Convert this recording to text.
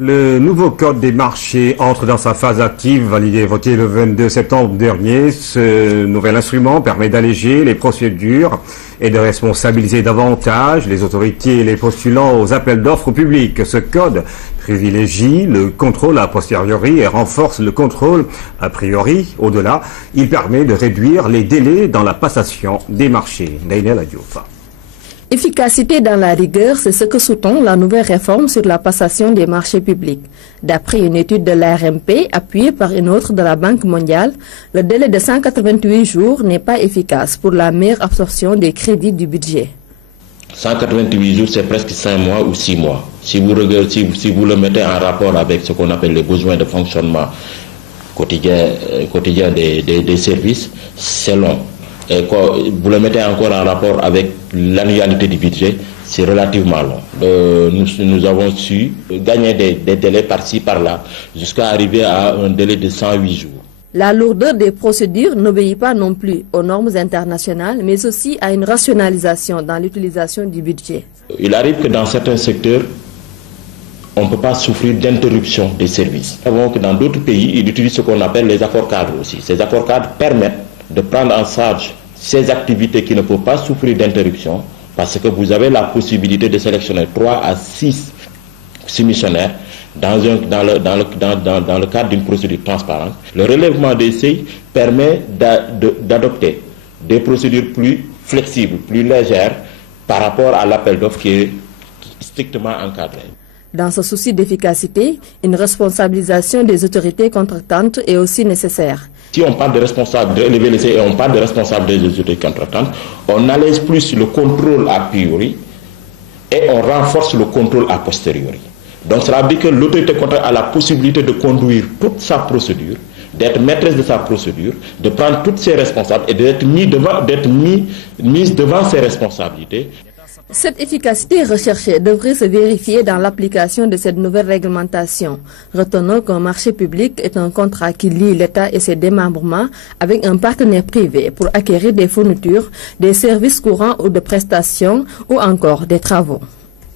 Le nouveau code des marchés entre dans sa phase active, validé et voté le 22 septembre dernier. Ce nouvel instrument permet d'alléger les procédures et de responsabiliser davantage les autorités et les postulants aux appels d'offres publics. Ce code privilégie le contrôle a posteriori et renforce le contrôle a priori. Au-delà, il permet de réduire les délais dans la passation des marchés. Naïnel Adiouf. Efficacité dans la rigueur, c'est ce que sous-tend la nouvelle réforme sur la passation des marchés publics. D'après une étude de l'ARMP, appuyée par une autre de la Banque mondiale, le délai de 188 jours n'est pas efficace pour la meilleure absorption des crédits du budget. 188 jours, c'est presque 5 mois ou 6 mois. Si vous le mettez en rapport avec ce qu'on appelle les besoins de fonctionnement quotidien des services, c'est long. Et quand vous le mettez encore en rapport avec l'annualité du budget, c'est relativement long. Nous avons su gagner des délais par-ci, par-là, jusqu'à arriver à un délai de 108 jours. La lourdeur des procédures n'obéit pas non plus aux normes internationales, mais aussi à une rationalisation dans l'utilisation du budget. Il arrive que dans certains secteurs, on ne peut pas souffrir d'interruption des services. Nous savons que dans d'autres pays, ils utilisent ce qu'on appelle les accords cadres aussi. Ces accords cadres permettent de prendre en charge ces activités qui ne peuvent pas souffrir d'interruption, parce que vous avez la possibilité de sélectionner 3 à 6 soumissionnaires dans le cadre d'une procédure transparente. Le relèvement des seuils permet d'adopter des procédures plus flexibles, plus légères par rapport à l'appel d'offres qui est strictement encadré. Dans ce souci d'efficacité, une responsabilisation des autorités contractantes est aussi nécessaire. Si on parle de élever les seuils et on parle de responsabilité des autorités contractantes, on allège plus le contrôle a priori et on renforce le contrôle a posteriori. Donc cela veut dire que l'autorité contractante a la possibilité de conduire toute sa procédure, d'être maîtresse de sa procédure, de prendre toutes ses responsabilités et d'être mise devant ses responsabilités. Cette efficacité recherchée devrait se vérifier dans l'application de cette nouvelle réglementation. Retenons qu'un marché public est un contrat qui lie l'État et ses démembrements avec un partenaire privé pour acquérir des fournitures, des services courants ou de prestations ou encore des travaux.